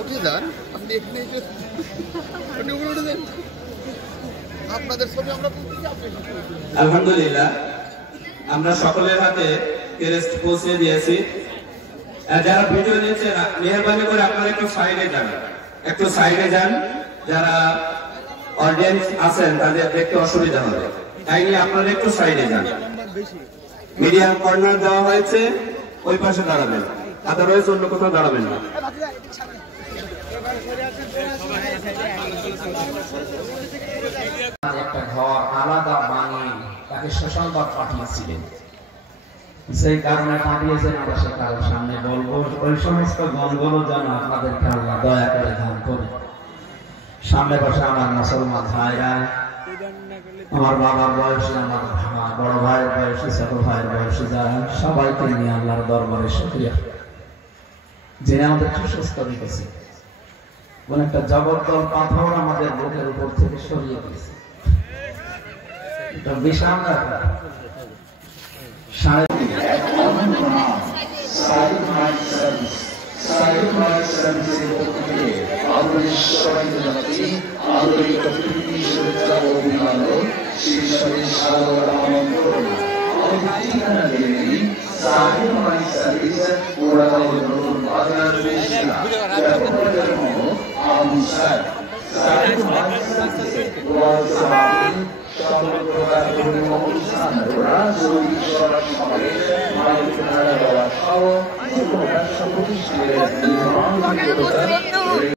উঠে যান, আপনি এখানে উঠে যান, আপনাদের ছবি আমরা আলহামদুলিল্লাহ আমরা সকলের হাতে ক্রেস্ট পৌঁছে দিয়েছি। যারা ভিডিও নিচ্ছেন মেহরবানি করে আপনারা একটু সাইডে যান, যারা অডিয়েন্স আছেন তাদের দেখতে অসুবিধা হবে, তাই নিয়ে আপনারা একটু সাইডে যান। মিডিয়াম কর্নার দেওয়া হয়েছে, ওই পাশে দাঁড়াবেন, আদারওয়াইজ অন্য কোথাও দাঁড়াবেন না। একটা ঘর আলাদা বানিয়ে তাকে শ্মশানঘাট পাঠিয়েছিলেন, সেই কারণে পাঠিয়েছেন। আমরা সে কারোর সামনে বলবো, ওই সমস্ত গণগুলো যেন আপনাদেরকে আল্লাহ দয়া করে দান করে। সামনে বসে আমার মুসলমান ভাইরা, আমার বাবার বয়সী, আমার বড় ভাইয়ের বয়সী, ছোট ভাইয়ের বয়সী, যারা সবাইকে নিয়ে আল্লাহর দরবারে শুকরিয়া, যিনি আমাদের সুস্থ রেখেছে। কোন একটা জবরদল পাথর আমাদের বুকের উপর থেকে সরিয়ে দিয়েছে। এটা বিশাল ব্যাপার।